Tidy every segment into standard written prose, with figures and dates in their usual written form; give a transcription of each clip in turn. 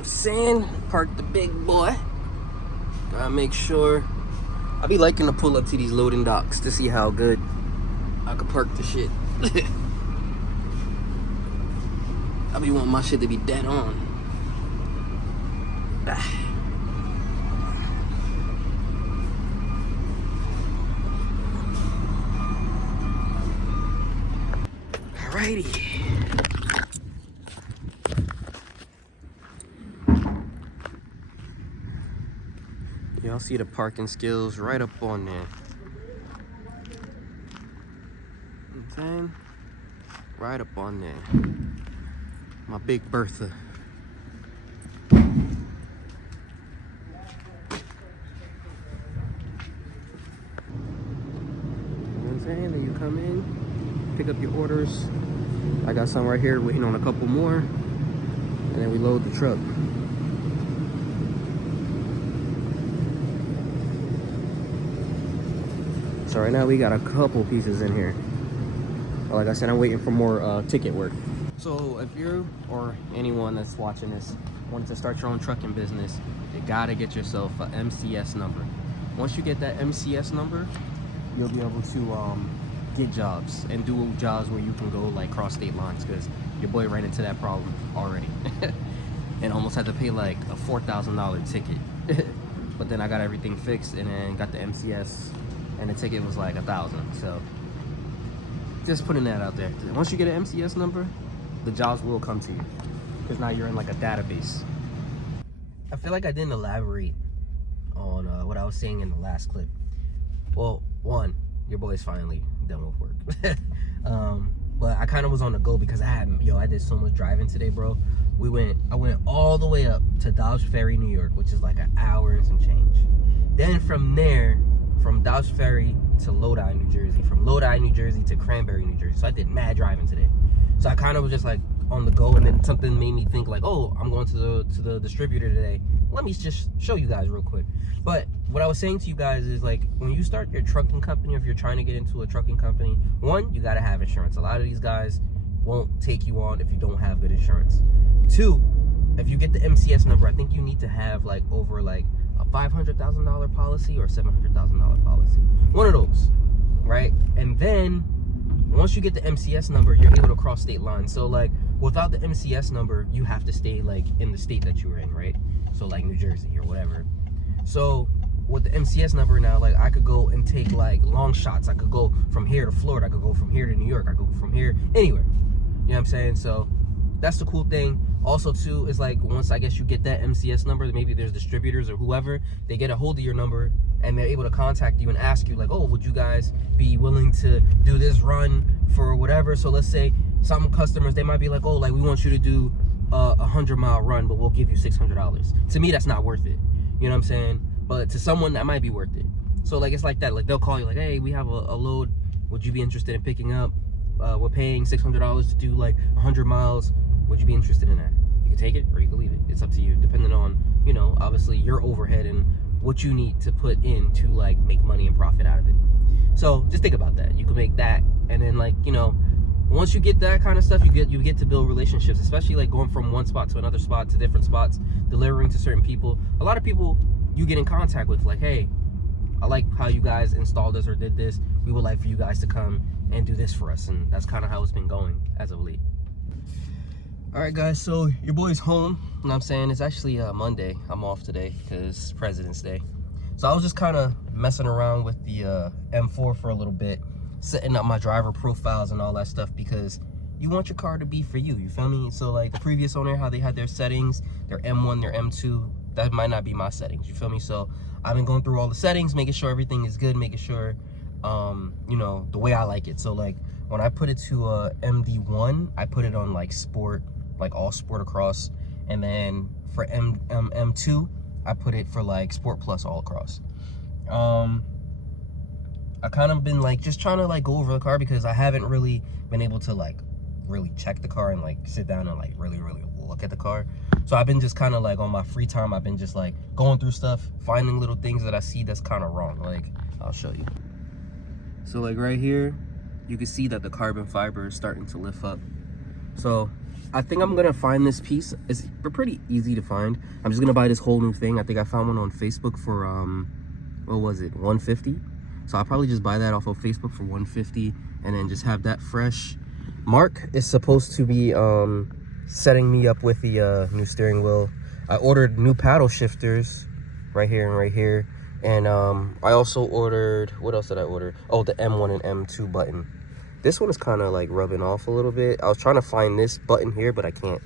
I'm saying? Park the big boy. Gotta make sure. I be liking to pull up to these loading docks to see how good I could park the shit. I be wanting my shit to be dead on. Alrighty. Y'all see the parking skills right up on there. Okay. Right up on there. My big Bertha. You know what I'm saying? Then you come in, pick up your orders. I got some right here waiting on a couple more. And then we load the truck. So right now we got a couple pieces in here. Like I said, I'm waiting for more ticket work. So if you or anyone that's watching this wants to start your own trucking business, you gotta get yourself a MCS number. Once you get that MCS number, you'll be able to get jobs and do jobs where you can go like cross state lines, because your boy ran into that problem already and almost had to pay like a $4,000 ticket. But then I got everything fixed and then got the MCS, and the ticket was like $1,000. So just putting that out there. Once you get an MCS number, the jobs will come to you, because now you're in like a database. I feel like I didn't elaborate on what I was saying in the last clip. Well, one, your boy's finally done with work. But I kind of was on the go because I did so much driving today, bro. I went all the way up to Dodge Ferry, New York, which is like an hour and some change. Then from there, from Dodge Ferry to Lodi, New Jersey, from Lodi, New Jersey to Cranberry, New Jersey. So I did mad driving today. So I kind of was just like on the go, and then something made me think like, oh, I'm going to the distributor today. Let me just show you guys real quick. But what I was saying to you guys is, like, when you start your trucking company, if you're trying to get into a trucking company, one, you got to have insurance. A lot of these guys won't take you on if you don't have good insurance. Two, if you get the MCS number, I think you need to have like over like a $500,000 policy or $700,000 policy. One of those, right? And then once you get the MCS number, you're able to cross state lines. So like without the MCS number, you have to stay like in the state that you were in, right? So like New Jersey or whatever. So with the MCS number now, like I could go and take like long shots. I could go from here to Florida. I could go from here to New York. I could go from here anywhere. You know what I'm saying? So that's the cool thing. Also too is like, once I guess you get that MCS number, maybe there's distributors or whoever, they get a hold of your number and they're able to contact you and ask you like, oh, would you guys be willing to do this run for whatever? So let's say some customers, they might be like, oh, like we want you to do a 100-mile run, but we'll give you $600. To me, that's not worth it. You know what I'm saying? But to someone, that might be worth it. So like, it's like that. Like they'll call you like, hey, we have a load. Would you be interested in picking up? We're paying $600 to do like 100 miles. Would you be interested in that? You can take it or you can leave it. It's up to you, depending on, you know, obviously your overhead and what you need to put in to like make money and profit out of it. So just think about that. You can make that, and then like, you know, once you get that kind of stuff, you get to build relationships, especially like going from one spot to another spot to different spots, delivering to certain people. A lot of people you get in contact with, like, hey, I like how you guys installed this or did this. We would like for you guys to come and do this for us. And that's kind of how it's been going as of late. All right, guys, so your boy's home. You know what I'm saying? It's actually Monday. I'm off today because it's President's Day. So I was just kind of messing around with the M4 for a little bit, setting up my driver profiles and all that stuff, because you want your car to be for you. You feel me? So like the previous owner, how they had their settings, their M1, their M2, that might not be my settings. You feel me? So I've been going through all the settings, making sure everything is good, making sure, you know, the way I like it. So like when I put it to MD1, I put it on like sport, like all sport across. And then for M2, I put it for like sport plus all across. I kind of been like just trying to like go over the car, because I haven't really been able to like really check the car and like sit down and like really look at the car. So I've been just kind of like on my free time, I've been just like going through stuff, finding little things that I see that's kind of wrong. Like I'll show you. So like right here, you can see that the carbon fiber is starting to lift up. So I think I'm gonna find this piece. It's pretty easy to find. I'm just gonna buy this whole new thing. I think I found one on Facebook for what was it, 150. So I'll probably just buy that off of Facebook for 150 and then just have that fresh. Mark is supposed to be setting me up with the new steering wheel. I ordered new paddle shifters right here and right here, and I also ordered, what else did I order? Oh, the M1 and M2 button. This one is kind of like rubbing off a little bit. I was trying to find this button here, but I can't.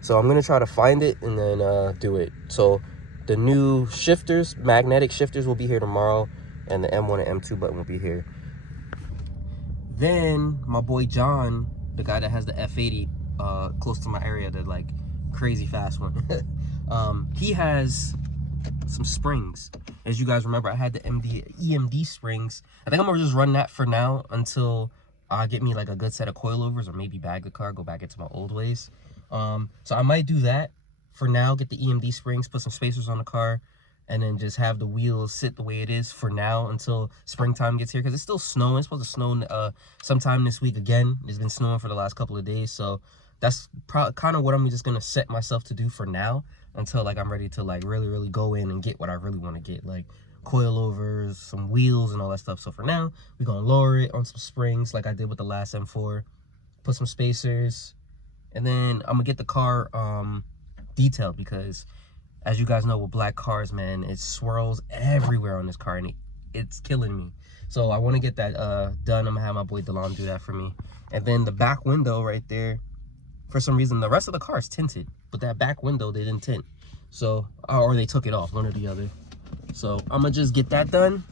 So I'm gonna try to find it and then do it. So the new shifters, magnetic shifters, will be here tomorrow, and the M1 and M2 button will be here. Then my boy John, the guy that has the F80 close to my area, the like crazy fast one, he has some springs. As you guys remember, I had the EMD springs. I think I'm gonna just run that for now until I get me like a good set of coilovers, or maybe bag the car, go back into my old ways. So I might do that for now, get the EMD springs, put some spacers on the car, and then just have the wheels sit the way it is for now until springtime gets here, because it's still snowing. It's supposed to snow sometime this week again. It's been snowing for the last couple of days, so that's kind of what I'm just gonna set myself to do for now until like I'm ready to like really go in and get what I really want to get, like coilovers, some wheels, and all that stuff. So for now, we're gonna lower it on some springs like I did with the last M4, put some spacers, and then I'm gonna get the car detailed, because as you guys know with black cars, man, it swirls everywhere on this car and it's killing me. So I want to get that done. I'm gonna have my boy Delon do that for me. And then the back window right there, for some reason the rest of the car is tinted, but that back window they didn't tint, so or they took it off, one or the other. So I'm gonna just get that done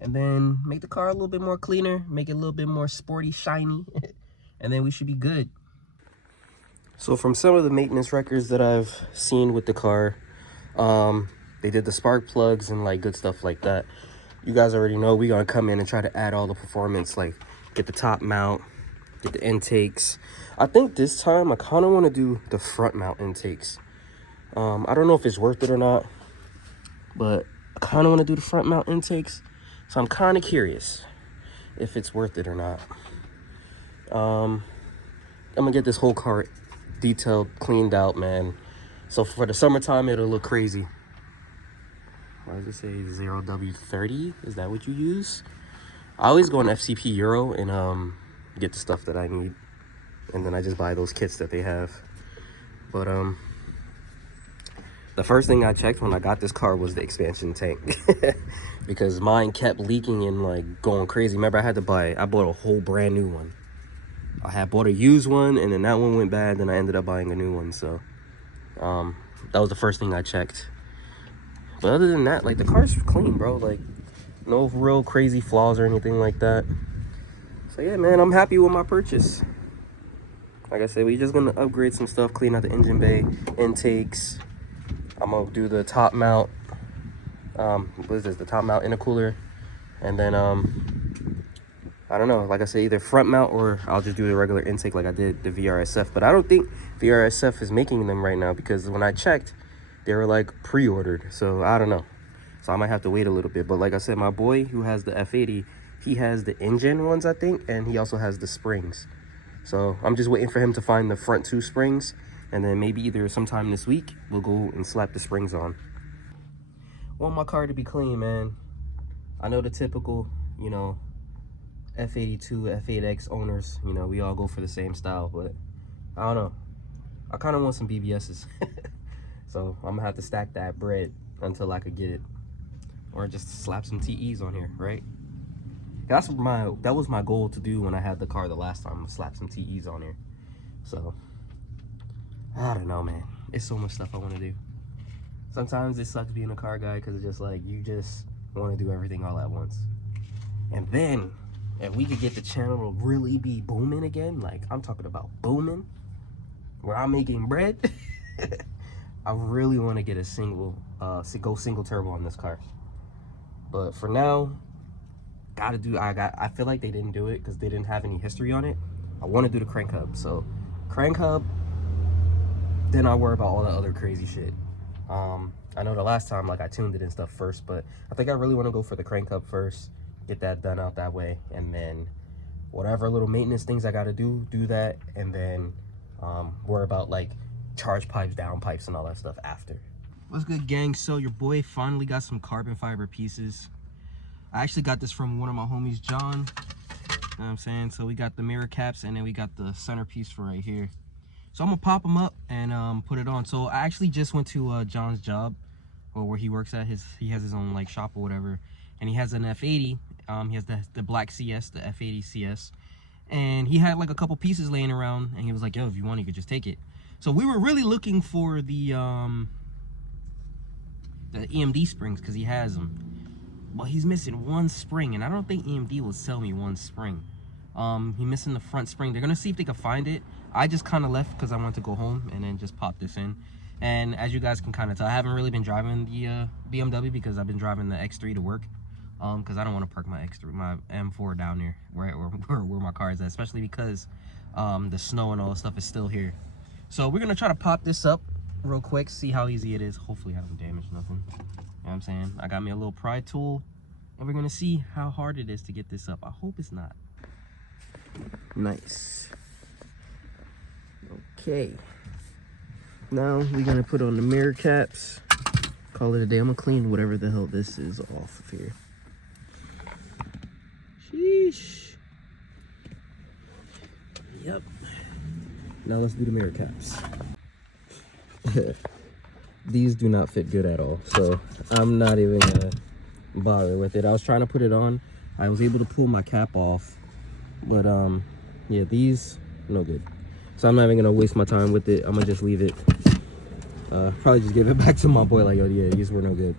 and then make the car a little bit more cleaner, make it a little bit more sporty, shiny, and then we should be good. So from some of the maintenance records that I've seen with the car, they did the spark plugs and like good stuff like that. You guys already know we're gonna come in and try to add all the performance, like get the top mount, get the intakes. I think this time I kind of want to do the front mount intakes. I don't know if it's worth it or not, but I kind of want to do the front mount intakes, so I'm kind of curious if it's worth it or not. I'm gonna get this whole car detailed, cleaned out, man, so for the summertime it'll look crazy. Why does it say 0W30? Is that what you use? I always go on FCP Euro and get the stuff that I need, and then I just buy those kits that they have. But the first thing I checked when I got this car was the expansion tank because mine kept leaking and like going crazy. Remember, I bought a whole brand new one. I had bought a used one, and then that one went bad, and I ended up buying a new one. So that was the first thing I checked. But other than that, like, the car's clean, bro. Like, no real crazy flaws or anything like that. So yeah, man, I'm happy with my purchase. Like I said, we're just gonna upgrade some stuff, clean out the engine bay, intakes. I'm gonna do the top mount. What is this? The top mount intercooler, and then I don't know. Like I said, either front mount or I'll just do the regular intake like I did the VRSF. But I don't think VRSF is making them right now, because when I checked, they were like pre-ordered. So I don't know. So I might have to wait a little bit. But like I said, my boy who has the F80, he has the engine ones, I think, and he also has the springs. So I'm just waiting for him to find the front two springs, and then maybe either sometime this week we'll go and slap the springs on. Want my car to be clean, man. I know the typical, you know, F82, F8X owners, you know, we all go for the same style, but I don't know. I kind of want some BBSs. So I'm gonna have to stack that bread until I could get it, or just slap some TEs on here, right? That was my goal to do when I had the car the last time, slap some TEs on here. So I don't know, man. It's so much stuff I want to do. Sometimes it sucks being a car guy, because it's just like you just want to do everything all at once. And then if we could get the channel to really be booming again, like I'm talking about booming, where I'm making bread, I really want to get a go single turbo on this car. But for now, I feel like they didn't do it because they didn't have any history on it. I want to do the crank hub. So crank hub, then I'll worry about all the other crazy shit. I know the last time, like, I tuned it and stuff first, but I think I really want to go for the crank hub first, get that done out that way, and then whatever little maintenance things I got to do that, and then worry about like charge pipes, down pipes, and all that stuff after. What's good, gang? So your boy finally got some carbon fiber pieces. I actually got this from one of my homies, John. You know what I'm saying? So we got the mirror caps, and then we got the centerpiece for right here. So I'm gonna pop them up and put it on. So I actually just went to John's job, or where he works at. He has his own like shop or whatever, and he has an F80. He has the black CS, the F80 CS, and he had like a couple pieces laying around, and he was like, "Yo, if you want, you could just take it." So we were really looking for the EMD springs because he has them. Well, he's missing one spring, and I don't think EMD will sell me one spring. He's missing the front spring. They're gonna see if they can find it. I just kind of left because I wanted to go home and then just pop this in. And as you guys can kind of tell, I haven't really been driving the BMW because I've been driving the X3 to work. Because I don't want to park my X3, my M4 down there where my car is at, especially because the snow and all the stuff is still here. So we're gonna try to pop this up real quick, see how easy it is. Hopefully I haven't damaged nothing. You know what I'm saying? I got me a little pry tool, and we're gonna see how hard it is to get this up. I hope it's not. Nice. Okay. Now we're gonna put on the mirror caps. Call it a day. I'm gonna clean whatever the hell this is off of here. Sheesh. Yep. Now let's do the mirror caps. These do not fit good at all, so I'm not even gonna bother with it. I was trying to put it on. I was able to pull my cap off, but yeah, these no good. So I'm not even gonna waste my time with it. I'm gonna just leave it. Probably just give it back to my boy like, yo, yeah, these were no good.